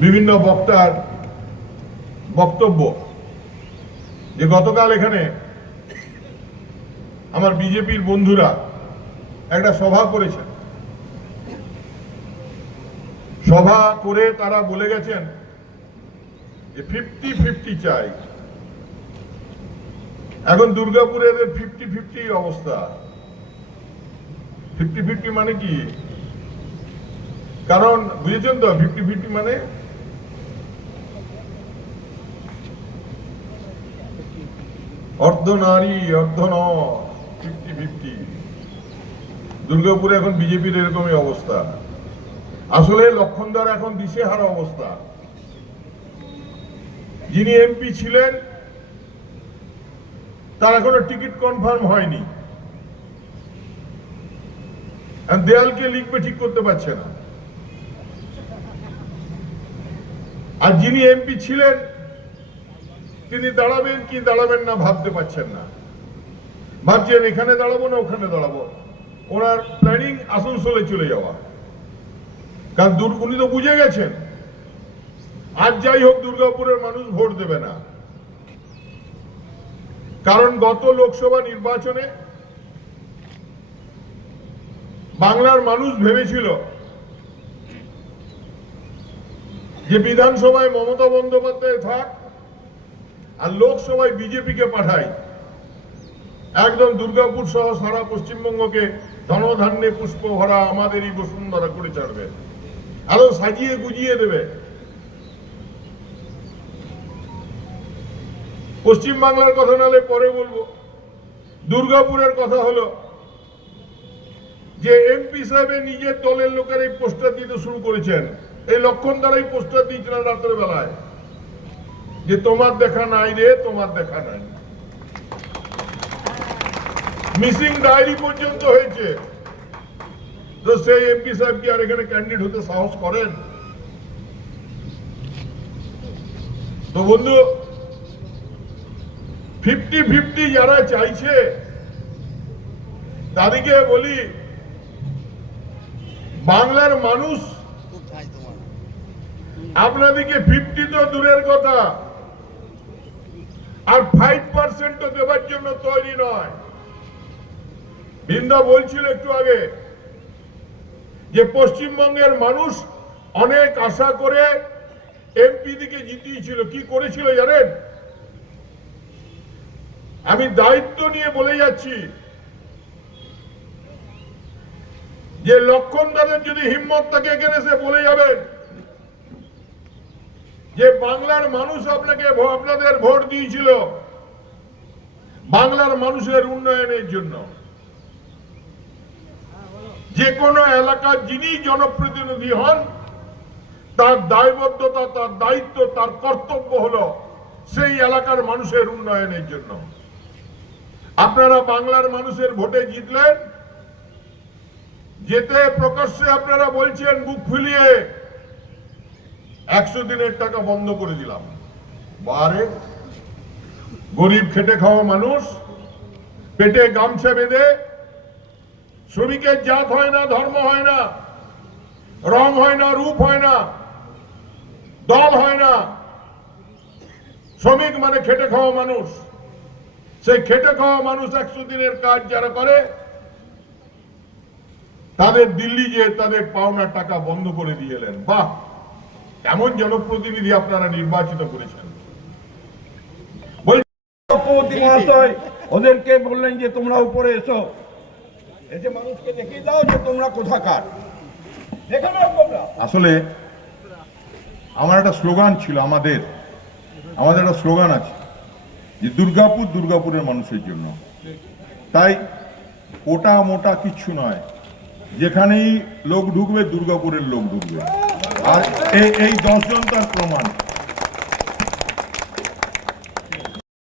বিভিন্ন বক্তার বক্তব্য। যে গতকাল এখানে আমার বিজেপির বন্ধুরা একটা সভা করেছেন। সভা করে তারা বলে গেছেন যে ফিফটি ফিফটি চাই। এখন দুর্গাপুরে এদের ফিফটি ফিফটি অবস্থা। ফিফটি ফিফটি মানে কি? কারণ, বুঝেছেন তো, ফিফটি ফিফটি মানে অর্ধ নারী অর্ধ ফিফটি ফিফটি দুর্গাপুরে এখন বিজেপির এরকমই অবস্থা। আসলে লক্ষণদার এখন দিশেহারা অবস্থা। যিনি এমপি ছিলেন, তার এখনও টিকিট কনফার্ম হয়নি। দেয়ালকে লিখবে ঠিক করতে পারছে না। আর যিনি এমপি ছিলেন তিনি দাঁড়াবেন কি দাঁড়াবেন না ভাবতে পারছেন না। ভাবছেন, এখানে দাঁড়াবো না, ওখানে দাঁড়াবো। ওনার প্ল্যানিং আসানসোলে চলে যাওয়া। কারণ উনি তো বুঝে গেছেন। আজ যাই হোক, দুর্গাপুরের মানুষ ভোট দেবে না। কারণ গত লোকসভা নির্বাচনে বাংলার মানুষ ভেবেছিল যে বিধানসভায় মমতা বন্দ্যোপাধ্যায় থাক আর লোকসভায় বিজেপিকে পাঠাই। একদম দুর্গাপুর সহ সারা পশ্চিমবঙ্গকে ধনধান্যে পুষ্প ভরা আমাদেরই বসুন্ধরা করে ছাড়বে। আরও সাজিয়ে গুজিয়ে দেবে। পশ্চিম বাংলার কথা নালে পরে বলব। দুর্গাপুরের কথা হলো যে এমপি সাহেব নিজের দলের লোকের এই পোস্টার দিতে শুরু করেছেন। এই লক্ষণ দ্বারাই পোস্টার দিয়েছিলেন রাতের বেলায় যে তোমার দেখা নাই রে তোমার দেখা নাই। মিসিং ডায়েরি পর্যন্ত হয়েছে। তো সেই এমপি সাহেব কি আর এখানে ক্যান্ডিডেট হতে সাহস করেন? তো বন্ধু ফিফটি ফিফটি যারা চাইছে তাদেরকে বলি বাংলার মানুষ আপনাদেরকে ফিফটি তো দূরের কথা। আর ফাইভ পার্সেন্ট দেবার জন্য তৈরি নয়। বৃন্দা বলছিল একটু আগে যে পশ্চিমবঙ্গের মানুষ অনেক আশা করে এমপি দিকে জিতিয়েছিল। কি করেছিল জানেন? আমি দায়িত্ব নিয়ে বলে যাচ্ছি যে লক্ষণ দাদের যদি হিম্মত থাকে, এখানে সে বলে যাবেন। যে বাংলার মানুষ আপনাকে আপনাদের ভোট দিয়েছিল, বাংলার মানুষের উন্নয়নের জন্য। যে কোনো এলাকার যিনি জনপ্রতিনিধি হন, তার দায়বদ্ধতা, তার দায়িত্ব, তার কর্তব্য হলো সেই এলাকার মানুষের উন্নয়নের জন্য। আপনারা বাংলার মানুষের ভোটে জিতলেন। যেতে প্রকাশ্যে আপনারা বলছেন, বুক ফুলিয়ে একশো দিনের টাকা বন্ধ করে দিলাম। বারে, গরিব খেটে খাওয়া মানুষ, পেটে গামছা বেঁধে, শ্রমিকের জাত হয় না, ধর্ম হয় না, রং হয় না, রূপ হয় না, দল হয় না, শ্রমিক মানে খেটে খাওয়া মানুষ। সেই খেটে খাওয়া মানুষ একশো দিনের কাজ যারা করে, তাদের দিল্লি যে তাদের পাওনা টাকা বন্ধ করে দিয়ে এলেন। বাহ! এমন জনপ্রতিনিধি আপনারা নির্বাচিত করেছেন। মহাশয় ওদেরকে বললেন যে তোমরা উপরে এসো। এসে মানুষকে দেখিয়ে দাও যে তোমরা কোথাকার। আসলে আমার একটা স্লোগান ছিল আমাদের। আমাদের একটা স্লোগান আছে যে দুর্গাপুর দুর্গাপুরের মানুষের জন্য। তাই ওটা মোটা কিচ্ছু নয়। যেখানেই লোক ঢুকবে দুর্গাপুরের লোক ঢুকবে। আর এই দশজন তার প্রমাণ।